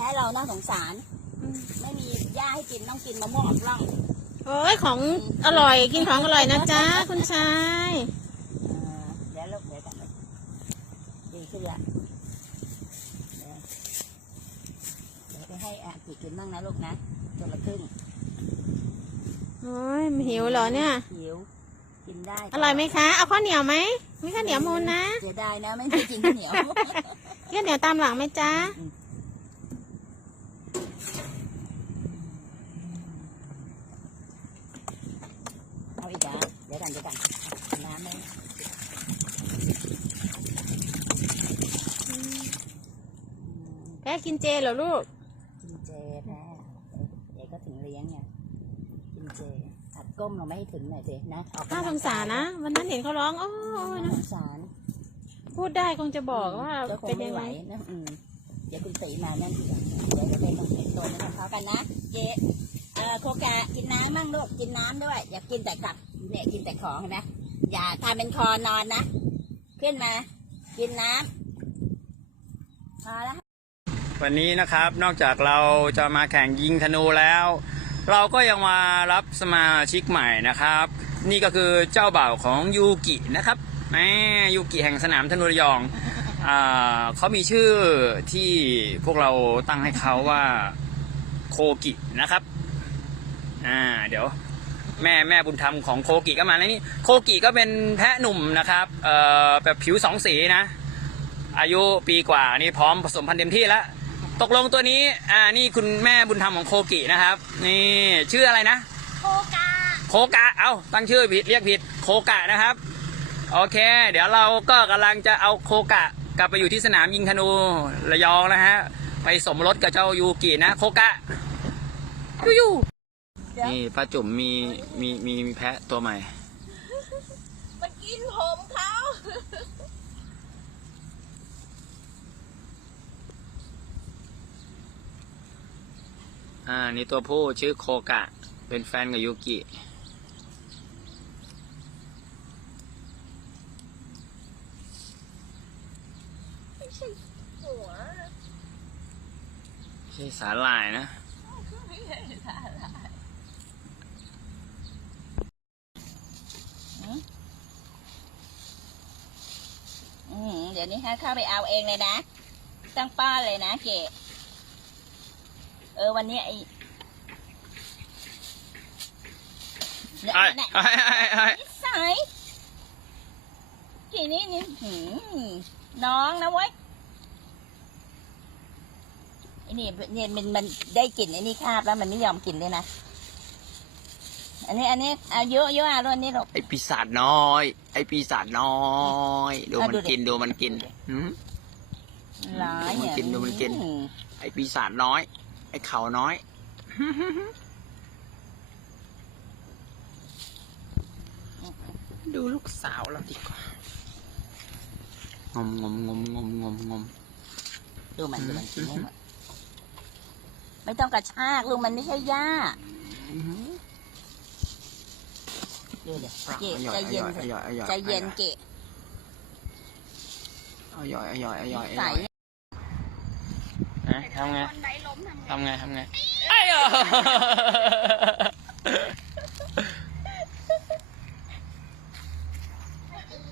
พ้เราน่าสงสาร ไม่มีหญ้าให้กินต้องกินมะม่วงออกร่องโอ้ยของอร่อยกินของอร่อยนะจ๊ะคุณชายเออเดี๋ยวลูกเดี๋ยวกันลูกดีขึ้นละเดี๋ยวเดี๋ยวไปให้อากิกินบ้างนะลูกนะตัวละครึ่งโอ้ยหิวเหรอเนี่ย หิวกินได้อร่อยไหมคะ เอาข้าวเหนียวไหมมีข้าวเหนียวมูลนะเสียดายนะไม่ได้กินข้าวเหนียวข้าวเหนียวตามหลังไหมจ๊ะ เอาอีกนะเดี๋ยวกันเดี๋ยวกันน้ำไหม แพ้กิน เจเหรอลูก กินเจแพ้เดี๋ยวก็ถึงเลี้ยงไงกินเจอัดก้มลงไม่ให้ถึงหน่อยสินะออกกำลัน่าสงสารนะ วันนั้นเห็นเขาร้องโอ้ยน่านะสงสารพูดได้คงจะบอกว่าก็คงเป็นไม่ยังไหวไงนะอืมเดี๋ยวคุณตีมานั่นทีหลังเดี๋ยวเดี๋ยวไปลงเป็นตัวในของเขากันนะเจ๊เอ่อโคกะกินน้ำมั่งลูกกินน้ำด้วย อย่ากินแต่กับเนี่ยกินแต่ของเห็นไหมอย่าทำเป็นคอนอนนะ ขึ้นมา กินน้ำพอแล้ว วันนี้นะครับนอกจากเราจะมาแข่งยิงธนูแล้ว เราก็ยังมารับสมาชิกใหม่นะครับ นี่ก็คือเจ้าบ่าวของยูกินะครับแหมยูกิแห่งสนามธนูระยองอ่าเขามีชื่อที่พวกเราตั้งให้เขาว่าโคกินะครับอ่าเดี๋ยวแม่แม่บุญธรรมของโคกิก็มาแล้วนี่โคกิก็เป็นแพะหนุ่มนะครับเอ่อแบบผิวสองสีนะ อายุปีกว่านี่พร้อมผสมพันธุ์เต็มที่แล้ว ตกลงตัวนี้ อ่า นี่คุณแม่บุญธรรมของโคกินะครับ นี่ชื่ออะไรนะ โคกะโคกะ เอาตั้งชื่อผิดเรียกผิดโคกะนะครับ โอเค เดี๋ยวเราก็กำลังจะเอาโคกะ กลับไปอยู่ที่สนามยิงธนูระยองนะฮะ ไปสมรสกับเจ้ายูกินะ โคกะยูยูนี่ป้าจุ๋มมีมีมีมีแพะตัวใหม่ มันกินผมเขา อ่า นี่ตัวผู้ชื่อโคกะ เป็นแฟนกับยูกิใช่สาหร่ายนะ เดี๋ยวนี้ฮะเข้าไปเอาเองเลยนะตั้งป้อนเลยนะเกะ เออวันนี้ไอ้เนี่ยไอ้เนี่ยไอ้ไอ้ไอ้นิสัยกี่นี่นี่หืมน้องนะเว้ยไอ้นี่เนี่ยมันมันได้กลิ่นไอ้นี่คาบแล้วมันไม่ยอมกินด้วยนะ อันนี้อันนี้อายุอายุอะรุ่นนี้หรอกไอปีศาจน้อย ไอปีศาจน้อย ดูอะมันดูดิกินดูมันกินหืมร้ายเนี่ยดูมันกินดูมันกินอืมไอปีศาจน้อย ไอเขาน้อยดูลูกสาวเราดีกว่างมงมงมงมงมงมดูมันดูมันกินไม่หมดไม่ต้องกระชากลูกมันไม่ใช่หญ้าดูเดี๋ยวเกะใจเย็นอเถย่อยอะอร่อยใจเย็นเกะอร่อยอร่อยอร่ อยอใส่ร่อยนะทำไงทำไงทำไงไอ้เออ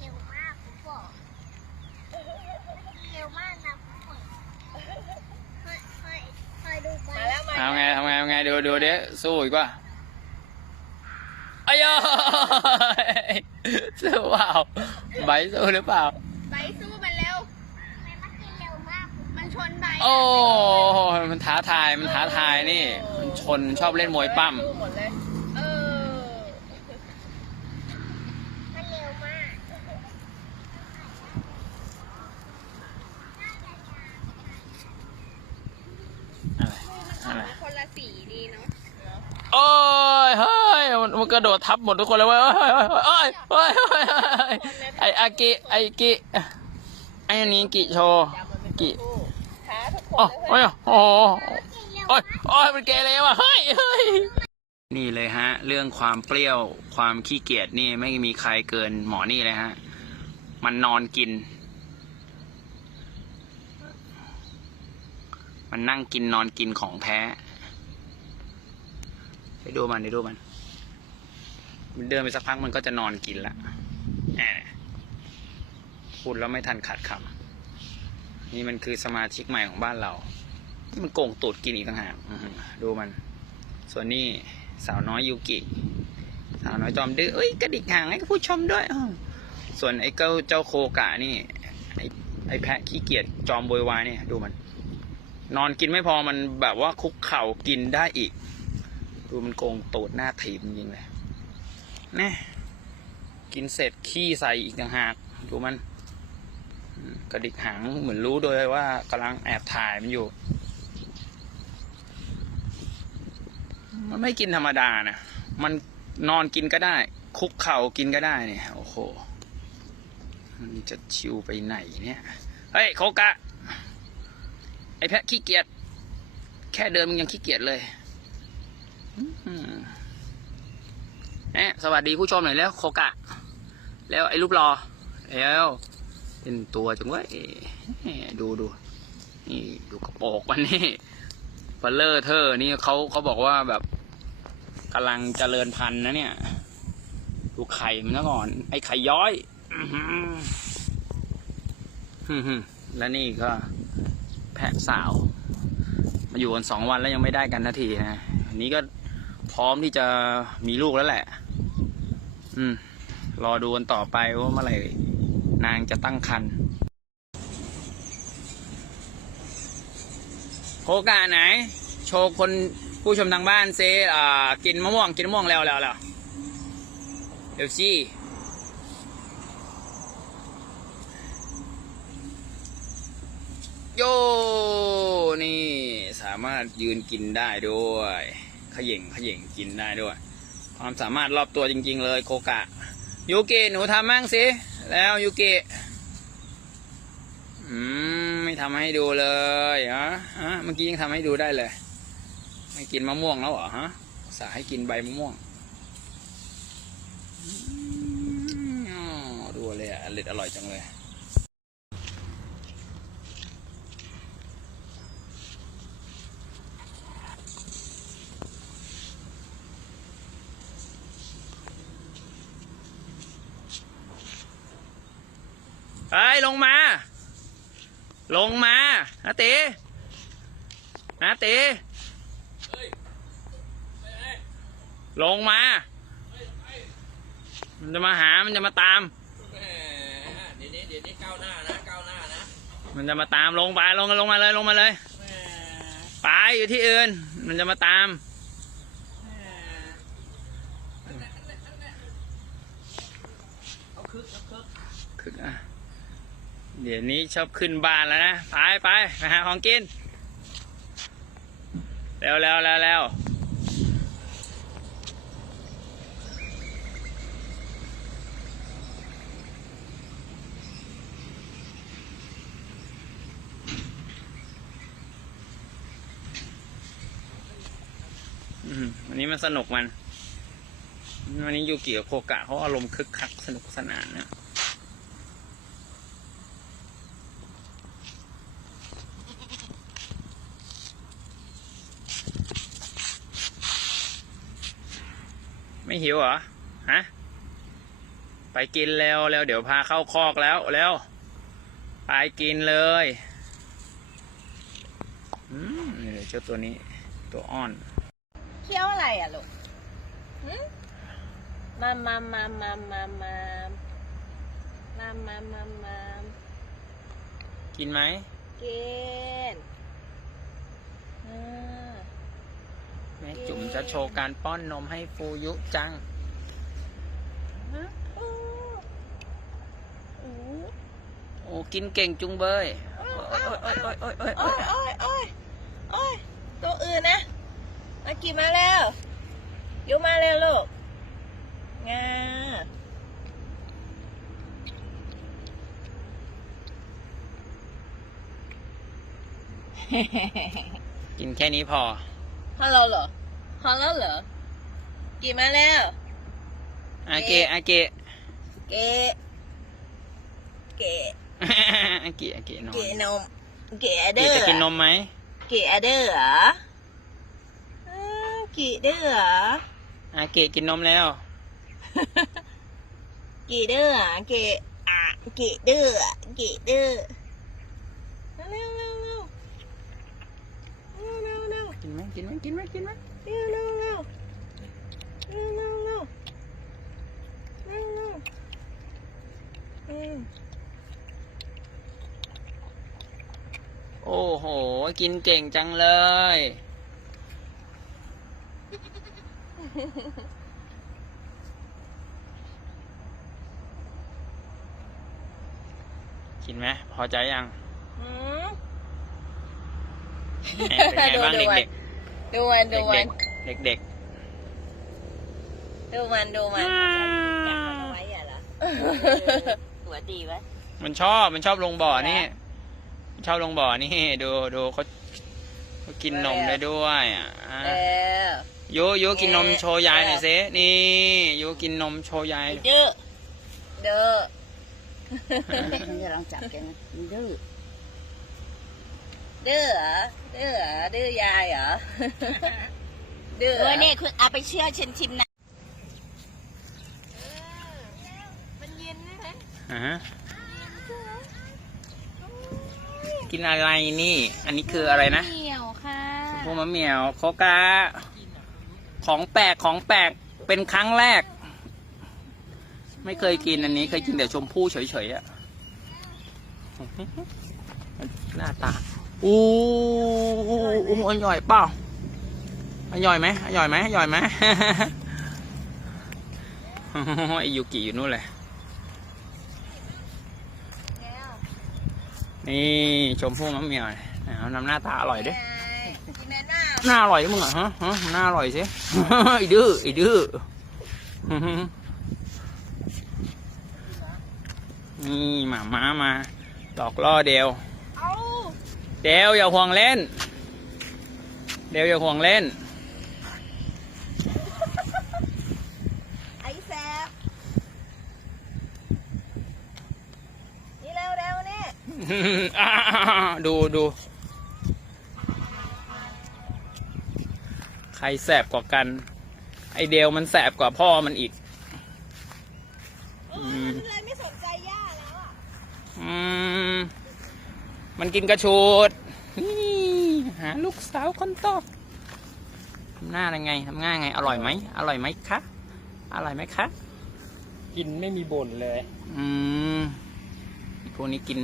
เร็วมากผมบอกเร็วมากนะผมบอกคอยคอยคอยดูไปแล้วมาทำไงทำไงทำไงดูดูเดี๋ยวสู้อีกป่ะไอ้เออสู้เปล่าใบสู้หรือเปล่า ไปสู้มันเร็วมันมันกินเร็วมาก มัน ชนใบโอ้มันท้าทายมันท้าทายนี่ มันชนชอบเล่นมวยปั้ม หมดเลยเออมันเร็วมากอะไร คนละสีดีเนาะโอ้ยเฮ้ยมันมันกระโดดทับหมดทุกคนเลยเว้ยเฮ้ยเฮ้ยเฮ้ยเฮ้ยเฮ้ยไออากิไอกิไออันนี้กิโชว์กิ ท้าทุกคโอ้ยโอ้ยโอ้ยมันเกเรว่ะเฮ้ยเฮ้ยนี่เลยฮะ เรื่องความเปรี้ยวความขี้เกียจนี่ไม่มีใครเกินหมอนี่เลยฮะ มันนอนกิน มันนั่งกินนอนกินของแพ้ไปดูมันไปดูมัน มันเดินไปสักพักมันก็จะนอนกินละแหมพูดแล้วไม่ทันขาดคำ นี่มันคือสมาชิกใหม่ของบ้านเรานี่มันโกงตูดกินอีกต่างหากดูมัน ส่วนนี้สาวน้อยยูกิ สาวน้อยจอมดื้อเอ้ยกระดิกหางให้ผู้ชมด้วย ส่วนไอ้เจ้าเจ้าโคกะนี่ ไอ้ไอ้แพะขี้เกียจจอมโวยวายเนี่ยดูมัน นอนกินไม่พอมันแบบว่าคุกเข่ากินได้อีก ดูมันโกงตูดหน้าถีบจริงเลยน่กินเสร็จขี้ใส่อีกต่างหากดูมัน กระดิกหางเหมือนรู้โดยว่ากำลังแอบถ่ายมันอยู่ มันไม่กินธรรมดานะมันนอนกินก็ได้ คุกเข่ากินก็ได้เนี่ยโอ้โหมันจะชิวไปไหนเนี่ยเฮ้ยโคกะ ไอแพะขี้เกียจแค่เดินมึงยังขี้เกียจเลยอืมเอ๊ะสวัสดีผู้ชมหน่อยแล้วโคกะ แล้วไอ้รูปรอแล้ว เป็นตัวจังเว้ยดูดูนี่ดูกระโปรงมันนี่เฟลเลอร์เธอนี่เขาเขาบอกว่าแบบกำลังเจริญพันธุ์นะเนี่ย ดูไข่มันซะก่อน ไอ้ไข่ย้อยอื้อหืออื้อหือและนี่ก็แพะสาว มาอยู่กันสองวันแล้วยังไม่ได้กันนาทีนะอันนี้ก็พร้อมที่จะมีลูกแล้วแหละ อืม รอดูกันต่อไปว่าเมื่อไหร่ นางจะตั้งครรภ์โคกาไหน โชว์คนผู้ชมทางบ้านเซอ่ากินมะม่วงกินมะม่วงแล้วแล้วแล้วเดี๋ยวซี่โยนี่สามารถยืนกินได้ด้วยขย่งขย่งกินได้ด้วย ความสามารถรอบตัวจริง ๆ เลยโคกะยูกิหนูทำมั่งสิ แล้วยูกิอืมไม่ทำให้ดูเลยฮะฮะเมื่อกี้ยังทำให้ดูได้เลย ไม่กินมะม่วงแล้วเหรอฮะสาให้กินใบมะม่วงอ๋อดูเลยอะเร่อยอร่อยจังเลย เฮ้ยลงมา ลงมานาตีนาตีลงมา มันจะมาหา มันจะมาตาม เดี๋ยวนี้เดี๋ยวนี้ก้าวหน้านะก้าวหน้านะ มันจะมาตามลงไปลงลงมาเลยลงมาเลยแหมไปอยู่ที่อื่น มันจะมาตาม เอาคึกเอาคึก คืออะเดี๋ยวนี้ชอบขึ้นบ้านแล้วนะ ไปไปไปหาของกินเร็วเร็วเร็วเร็วอันนี้มันสนุกมัน วันนี้ยูกิกับโคกะเขาอารมณ์คึกคักสนุกสนานนะ ไม่หิวเหรอ ฮะ ไปกินแล้วแล้วเดี๋ยวพาเข้าคอกแล้วแล้วไปกินเลยอืมเดี๋ยวเจ้าตัวนี้ตัวอ้อน เคี้ยวอะไรอะลูกหึมามามามามามามามามามากินไหมกินอ่าแม่จุ๋มจะโชว์การป้อนนมให้ฟูยุจังฮะอู้อู้โอ้กินเก่งจุงเบยโอ้ยโอ้ยโอ้ยโอ้ยโอ้ยโอ้โอ้ยยโอ้ยโอ้ยโอ้ยตัวอื่นนะมากี่มาแล้วอยูมาเร็วลูกงากินแค่นี้พอฮัลโหลเหรอ ฮัลโหลเหรอ กี่มาแล้ว อาเกะอาเกะเกะเกะอาเกะอาเกะนอนเกะนมเกะเกะเด้อจะกินนมไหมกี่อะดื้อเหรออ้าวกี่ดื้อเหรออาเกะกินนมแล้วกี่ดื้อเหรอกี่อะกี่ดื้ออะกี่ดื้อเร็วเร็วเร็วเร็วเร็วเร็วกินไหมกินไหมกินไหมกินไหม เร็วเร็วเร็วเร็วเร็วเร็วเร็วเร็วอืมโอ้โห กินเก่งจังเลย กินไหมพอใจยังอืมแหม่เป็นไงบ้างดูเด็ก ดูมันๆดูมันเด็กๆเด็กดูมันดูมันจับมันเอาไว้อะเหรอหัวดีไว้ๆมันชอบมันชอบลงบ่อนี่มันชอบลงบ่อนี่ดูดูเขาเขากินนมได้ด้วยอะอะเออ ยูยูกินนมเอ๊ะโชว์ยายหน่อยสินี่ยูกินนมโชว์ยายดื้อดื้อมันจะลองจับแกนะมันดื้อดื้อเหรอ ดื้อเหรอดื้อยายเหรอ ดื้อเออเนี่ยคุณเอาไปเชื่อเชนชิมนะมันเย็นใช่ไหมอ่าฮะกินอะไรนี่ อันนี้คืออะไรนะเหนียวค่ะพวกมะเหมียวโคกาของแปลกของแปลกเป็นครั้งแรก ไม่เคยกินอันนี้ เคยกินแต่ชมพู่เฉยๆอะหน้าตา อู้อู้อ่อยเปล่าอร่อยไหมอร่อยไหมอร่อยไหมไอยูกิอยู่นู่นเลยนี่ชมพู่มะเมียวเอาน้ำหน้าตาอร่อยด้วยกิหน้าอร่อยมึงอะฮะฮะหน้าอร่อยสิไอ้ดื้อไอ้ดื้อนี่หมาม้ามาหลอกล่อเดียว เอาเดวอย่าห่วงเล่น เดวอย่าห่วงเล่น ไอ้แซบนี่เร็วเร็วๆนี่อ่าดูดู ใครแสบกว่ากัน ไอเดวมันแสบกว่าพ่อมันอีกอืมเลยไม่สนใจย่าแล้วอะ อืม มันกินกระชูดนี่หาลูกสาวคนโตทำหน้ายังไงทำง่ายไง อร่อยไหมอร่อยไหมคะอร่อยไหมคะกินไม่มีบ่นเลย อืมพวกนี้กิน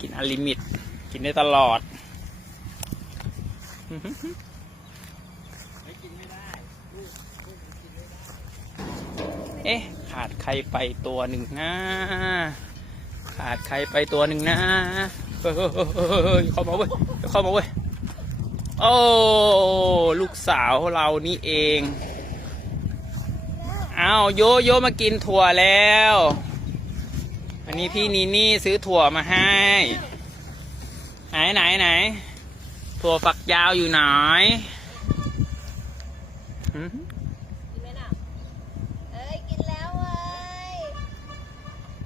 กินอลิมิต กินได้ตลอดเอ๊ะ ขาดใครไปตัวหนึ่งนะ ขาดใครไปตัวหนึ่งนะ เฮ้ยเข้ามาเว้ยเข้ามาเว้ยโอ้ลูกสาวเรานี่เองอ้าวโยโยมากินถั่วแล้ว อันนี้พี่นีนี่ซื้อถั่วมาให้ ไหนไหนไหนถั่วฝักยาวอยู่ไหนหืม กินไหมน่ะเอ้ยกินแล้วเว้ย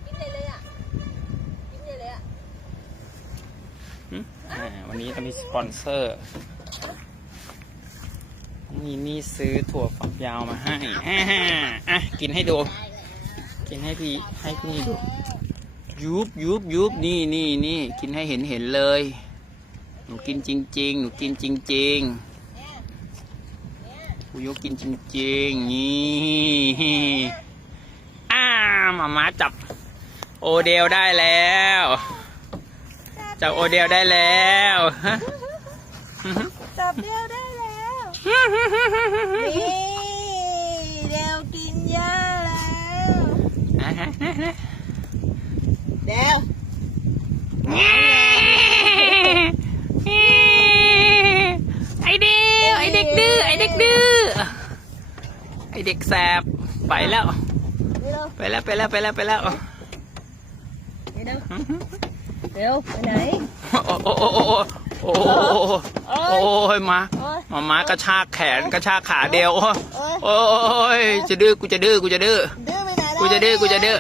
กินเลยเลยอะกินเลยเลยอะ หืมอ่าวั นนี้เรามีสปอนเซอร์ นี่นี่ซื้อถั่วฝักยาวมาให้อ่าอะกินให้ดู กินให้พี่ให้พี่ดู ยุบยุบยุบนี่นี่นี่กินให้เห็นเห็นเลย หนูกินจริง ๆ หนูกินจริงๆกูยกกินจริงๆ นี่อ้ามามาจับ โอเดลได้แล้ว จับโอเดลได้แล้วจับเดียวได้แล้วนี่เดี๋ยวกินยาแล้วเดี๋ยวไอเด็กไอเด็กดื้อไอเด็กดื้อไอเด็กแสบไปแล้วเร็วไปแล้วไปแล้วไปแล้วไปแล้ว เร็วเร็วไปไหน โอ้โอ้โอ้โอ้โอ้โอ้โอ้ยมามามากระชากแขนกระชากขาเดียวโอ้ยโอ้ยจะดื้อกูจะดื้อกูจะดื้อดื้อไปไหนกูจะดื้อกูจะดื้อ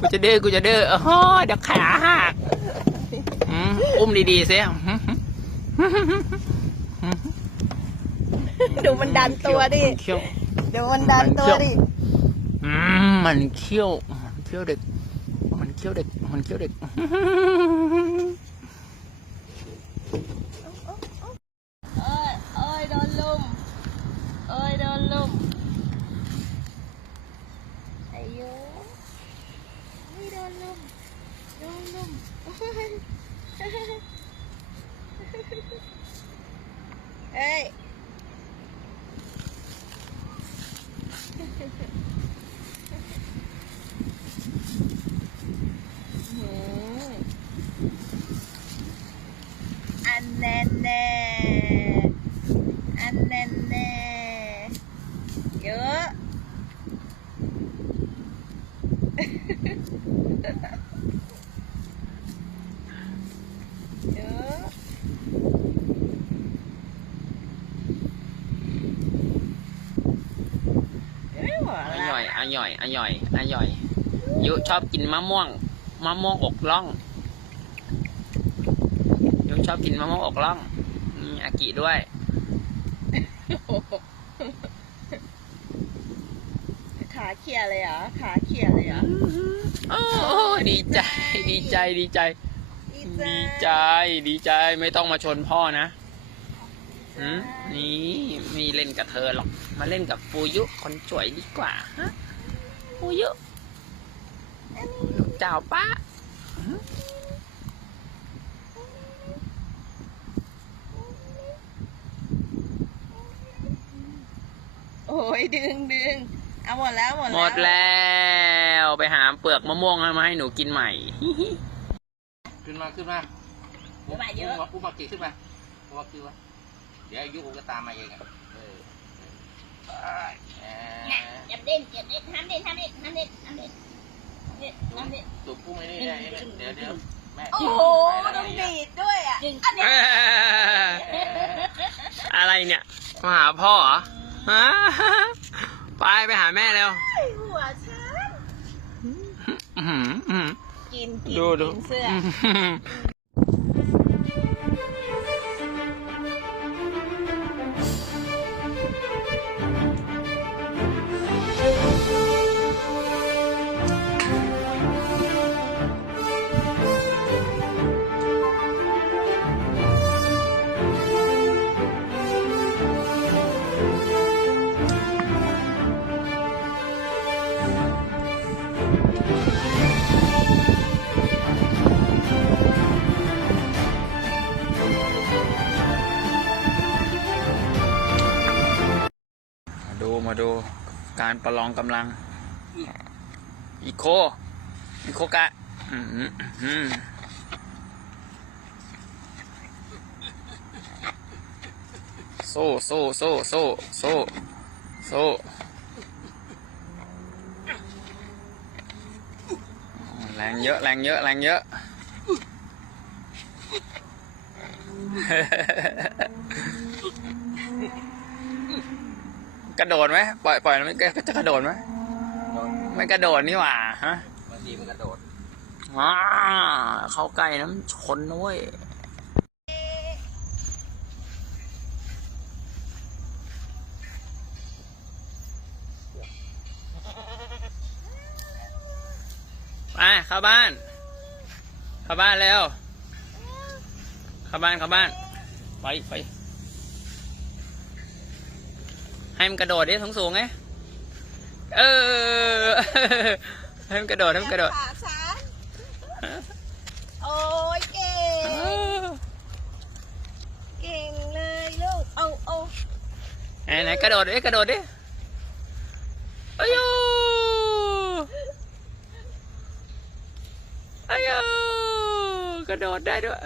กูจะดื้อกูจะดื้อโอ้ยเดี๋ยวขาหักอุ้มดีๆเสิดูมันดันตัวดิเขี้ยวดูมันดันตัวดิมมันเขี้ยว มันเขี้ยวเด็ก มันเขี้ยวเด็ก มันเขี้ยวเด็ก เอ้ยเอ้ยโดนลุมเอ้ยโดนลุมไอ้โยไม่โดนลุมโดนลุมเอ้ยหืมอันแน่แน่อัน แน่แน่เยอะ เยอะไม่หวานอละร่อยอ่อยอ่อยอ่อย ยุชอบกินมะม่วง มะม่วงอกล่อง ยุชอบกินมะม่วงอกล่องมีอากิด้วย ขาเขี่ยเลยเหรอขาเขี่ยเลยเหรอโอ้ดีใจ ดีใจ ดีใจ ดีดีใจ ดีใจ ไม่ต้องมาชนพ่อนะหืมนี่ไม่เล่นกับเธอหรอก มาเล่นกับฟูยุคนสวยดีกว่าฮะฟูยุลูกเจ้าป้า โอ้ยดึงดึงเอาหมดแล้วหมดแล้วหมดแล้วไปหาเปลือกมะม่วงมาให้หนูกินใหม่ ขึ้นมาขึ้นมาขึ้นมาเยอะอุ้มมากี่ขึ้นมาอุ้มมากี่วะเดี๋ยวอายุผมก็ตามมาเองอะเออไปเอออย่าเด่นอย่าเด่นห้ามเด่นห้ามเด่นห้ามเด่นห้ามเด่นเด่นห้ามเด่นตุกกุ้งไอ้นี่ได้ไหมเดี๋ยวเดี๋ยวแม่โอ้โหไปแล้วต้องเนี่ยดีดด้วยอะดึงอันนี้อะไรเนี่ย มาหาพ่อเหรอฮะ ไปไปหาแม่เร็วหัวฉันอื้อหืออื้อหือกินกินดูดูกินเสื้ออื้อหือ ประลองกำลัง อีโค อีโคกะโซ่โซ่โซ่โซ่โซ่โซ่แรงเยอะ แรงเยอะ แรงเยอะ กระโดดไหมปล่อยปล่อยแล้วมันก็จะกระโดดไหมไม่กระโดดนี่หว่าฮะบางทีมันกระโดดอ่าเข้าใกล้น้ำชนนะเว้ยไปเข้าบ้าน เข้าบ้านแล้ว เข้าบ้านเข้าบ้าน ไปไป ให้มันกระโดดดิสูงสูงๆไงเออให้มันกระโดดให้มันกระโดดขาฉันโอ้ยเก่เองอเก่งเลยลูกเอาเอาไหนไหนกระโดดดิกระโดดดิอายุอายุกระโดดได้ด้วย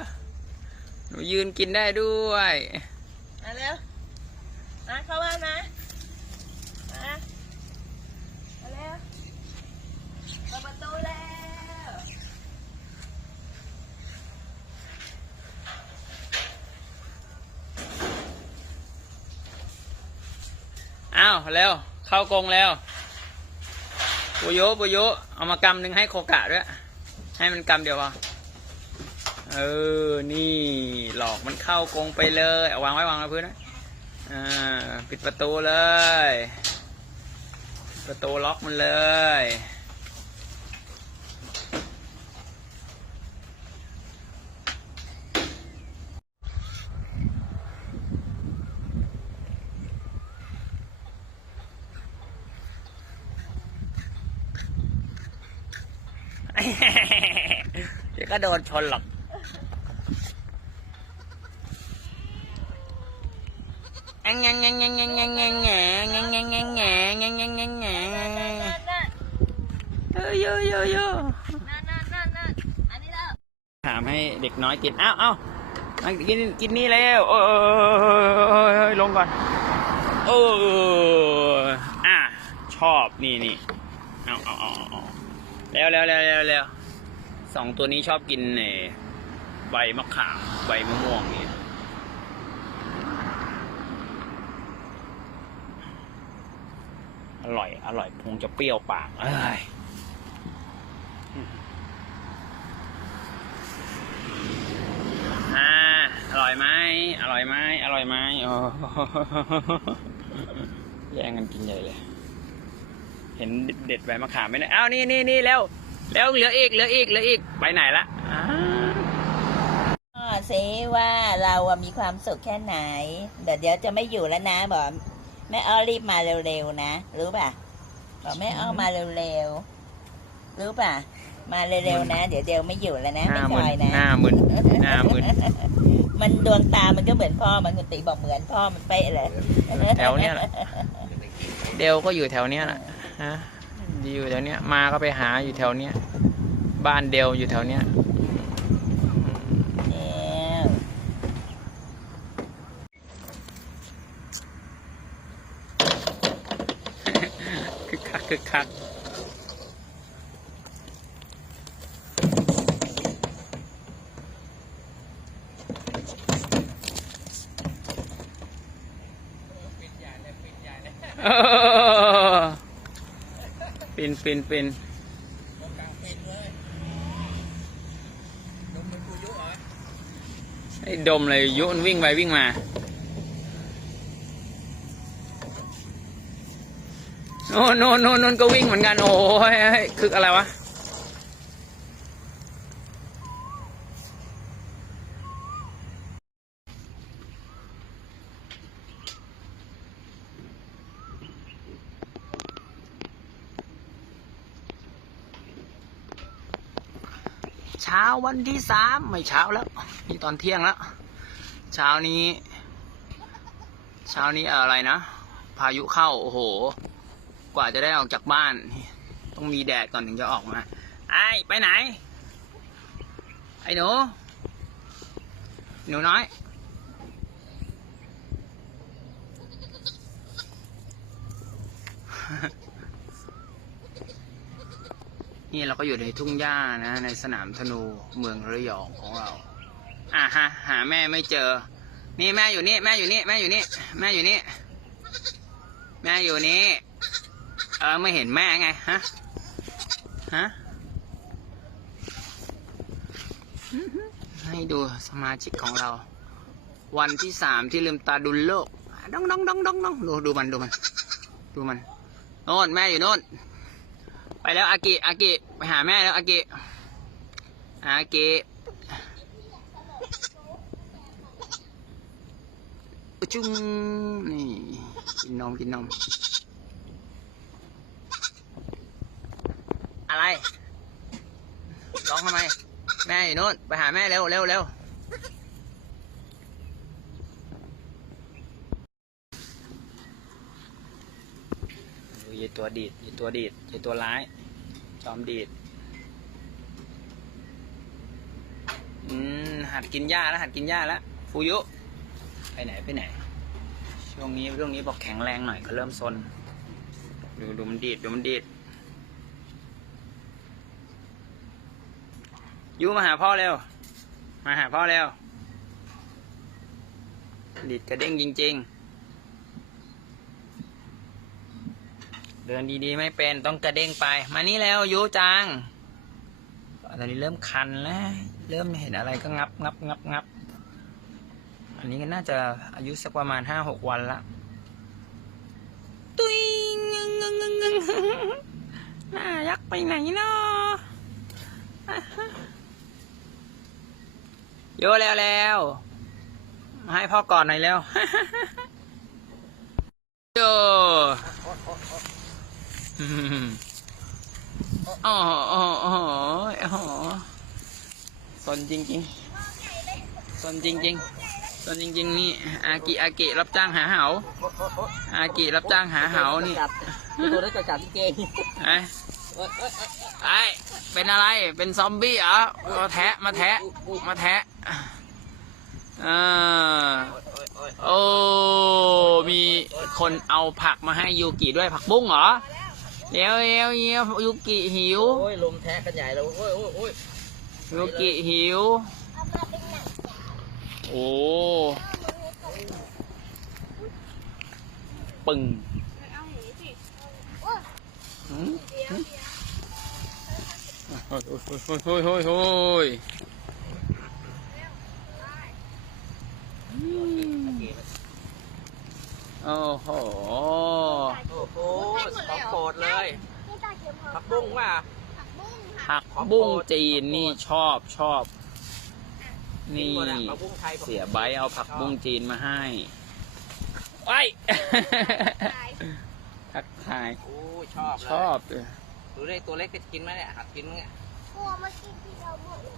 หนูยืนกินได้ด้วยมาเร็วมาเข้าบ้านนะมามาเร็วเปิดประตูแล้ว อ้าวเร็วเข้ากรงแล้วปุโยปุโยเอามากำหนึ่งให้โคกะด้วย ให้มันกำเดียวพอเออ นี่หลอกมันเข้ากรงไปเลยเอาวางไว้วางไว้พื้นนะอ่าปิดประตูเลย ประตูล็อกมันเลย เดี๋ยวก็โดนชนหรอกแงงแงงแงงแงงแงงแงงแงงแงงแงงแงงแงงแงงแงงแงงแงนั่นนั่นงนั่นเอ้ยโยโยโยนั่นนั่นนั่นนั่นอันนี้แล้วถามให้เด็กน้อยกินอ้าวอ้าวมากินกินนี่แล้วโอ้ยลงก่อนโอ้อะชอบนี่นี่เอาเอาเอาเอาแล้วแล้วแล้วแล้วแล้ว สองตัวนี้ชอบกินเอ่อใบมะขามใบมะม่วงนี่อร่อย อร่อยคงจะเปรี้ยวปากเอ้ยอ่าอร่อยไหมอร่อยไหมอร่อยไหมโอ้แย่งกันกินใหญ่เลย เห็นเด็ดใบมะขามไหมเนี่ยอ้าวนี่นี่นี่แล้ว แล้วเหลืออีกเหลืออีกเหลืออีกไปไหนละอ้าวพ่อเซว่าเราอะมีความสุขแค่ไหน เดี๋ยวเดี๋ยวจะไม่อยู่แล้วนะบอกแม่อ้อรีบมาเร็วๆนะรู้ป่ะบอกแม่อ้อมาเร็วๆรู้ป่ะ มาเร็วๆนะ เดี๋ยวเดี๋ยวไม่อยู่แล้วนะหไม่น้าคมึนอยนะหน้ามึนหน้ามึนมันดวงตามันก็เหมือนพ่อมันคุณติบอกเหมือนพ่อมันเป๊ะเลยแถวเนี้ยแหละเดลก็อยู่แถวเนี้ยแหละฮะ อยู่แถวเนี้ย มาก็ไปหาอยู่แถวเนี้ย บ้านเดลอยู่แถวเนี้ยเอ้คึกคักคึกคักเออ ปินปินปินไอ้ดมเลยยุมันวิ่งไปวิ่งมา โน่นโน่นโน่นก็วิ่งเหมือนกัน โอ้ยคืออะไรวะ เช้าวันที่สามไม่เช้าแล้วนี่ตอนเที่ยงแล้ว เช้านี้ เช้านี้อะไรนะ พายุเข้าโอ้โห กว่าจะได้ออกจากบ้าน ต้องมีแดดก่อนถึงจะออกมาไอ้ไปไหน ไอ้หนูหนูน้อย นี่เราก็อยู่ในทุ่งหญ้านะ ในสนามธนูเมืองระยองของเราอะฮะหาแม่ไม่เจอ นี่แม่อยู่นี่แม่อยู่นี่แม่อยู่นี่แม่อยู่นี่แม่อยู่นี่เออไม่เห็นแม่ไงฮะฮะให้ดูสมาชิกของเรา วันที่สามที่ลืมตาดูโลกดองดองดองดองดองดูดูมันดูมัน ดูมันโน่นแม่อยู่โน่น ไปแล้วอากิอากิไปหาแม่แล้วอากิอากิจุ้งนี่กินนมกินนมอะไรร้องทำไม แม่อยู่โน่นไปหาแม่เร็วเร็วเร็ว ดูยายตัวดีดยายตัวดีดยายตัวร้าย จอมดีดอืมหัดกินหญ้าแล้วหัดกินหญ้าแล้วฟูยุไปไหนไปไหน ช่วงนี้ช่วงนี้บอกแข็งแรงหน่อยก็เริ่มซนดูดูมันดีดดูมันดีดยูมาหาพ่อเร็ว มาหาพ่อเร็ว ดีดกระเด้งจริง ๆ เดินดีๆไม่เป็นต้องกระเด้งไป มานี่แล้วยูจังตอนนี้เริ่มคันแล้ว เริ่มเห็นอะไรก็งับงับงับงับ อันนี้ก็น่าจะอายุสักประมาณห้าหกวันละตุยงึงงึงงึงงึงน่ายักไปไหนเนาะโยแล้วแล้วให้พ่อกอดหน่อยแล้วโย อืมอ๋ออ๋ออ๋ออ๋อสนจริงๆสนจริงๆสนจริงๆนี่ อากิอากิรับจ้างหาเหาอากิรับจ้างหาเหานี่ตัวนั้นจะจับที่เกงไอ้ไอ้เป็นอะไร เป็นซอมบี้เหรอมาแทะ มาแทะ มาแทะเออโอ้ มีคนเอาผักมาให้ยูกิด้วยผักบุ้งเหรอ เดี๋ยวเดี๋ยวเดี๋ยวยูกิหิว โอ้ยลมแทะกันใหญ่แล้วโอ้ยโอ้ยโอ้ยยูกิหิวเอามาเป็นหนังโอ้ปึงเอาอย่างนี้สิหืมเดี๋ยวเดี๋ยวโอ้ยโอ้ยโอ้ยโอ้ยโอ้ย โอ้โห โอ้โหของโปรดเลยนี่ตาเขียวพอผักบุ้งว่าผักบุ้งค่ะผักบุ้งจีนนี่ชอบชอบ นี่หมดอะผักบุ้งไทยผักบุ้ง เสียใบเอาผักบุ้งจีนมาให้ไว้ทักทายโอ้ยชอบเลยชอบเลยดูได้ตัวเล็กจะกินไหมเนี่ยหัดกินมั้งเนี่ยกลัวมากินที่เราหมดเลย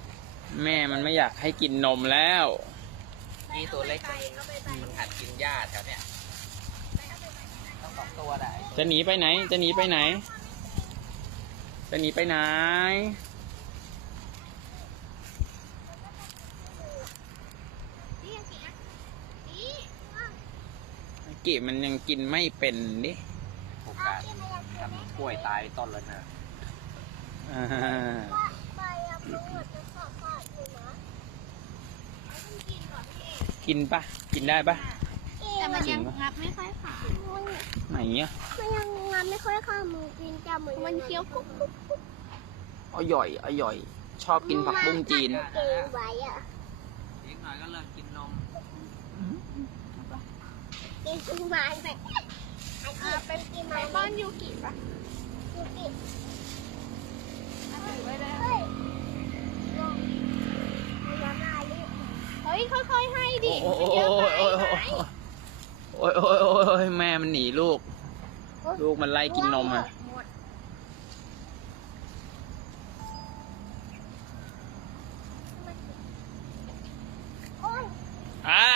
แม่มันไม่อยากให้กินนมแล้ว นี่ตัวเล็กมันมันหัดกินหญ้าแถวเนี้ยต้อง สองตัวได้จะหนีไปไหน จะหนีไปไหน จะหนีไปไหนนี่ยังกี่อะนี่กิมันยังกินไม่เป็นดิโอกาสทำกล้วยตายต้นแล้วนะอ่าใบอะมันเหมือนจะฝาดฝาดอยู่นะต้องกินก่อนพี่เอกกินปะกินได้ปะ แต่มันยังจริงปะงับไม่ค่อยขาดมันไหนอะมันยังงับไม่ค่อยขาดมือกินจะเหมือนมันเคี้ยวกุ๊บกุ๊บกุ๊บอร่อยอร่อย ชอบกินผักบุ้งจีนเกงไว้อะอีกหน่อยก็เริ่มกินนมกินกินไม้ไปอ่าเป็นกินไม้บ้านยูกิปะยูกิถือไว้แล้วเฮ้ยลองลองอะไรลูกเฮ้ยค่อยๆให้ดิโอ้โหเยอะไป โอ้ยไหมโอ้ยโอ้ยโอ้ยโอ้ยแม่มันหนีลูก ลูกมันไล่กินนมอะหมดโอ้ยไอ้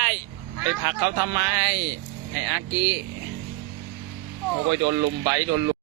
ไปผลักเขาทำไม ไอ้อากิ โอ้ยโดนลุมไบท์โดนลุม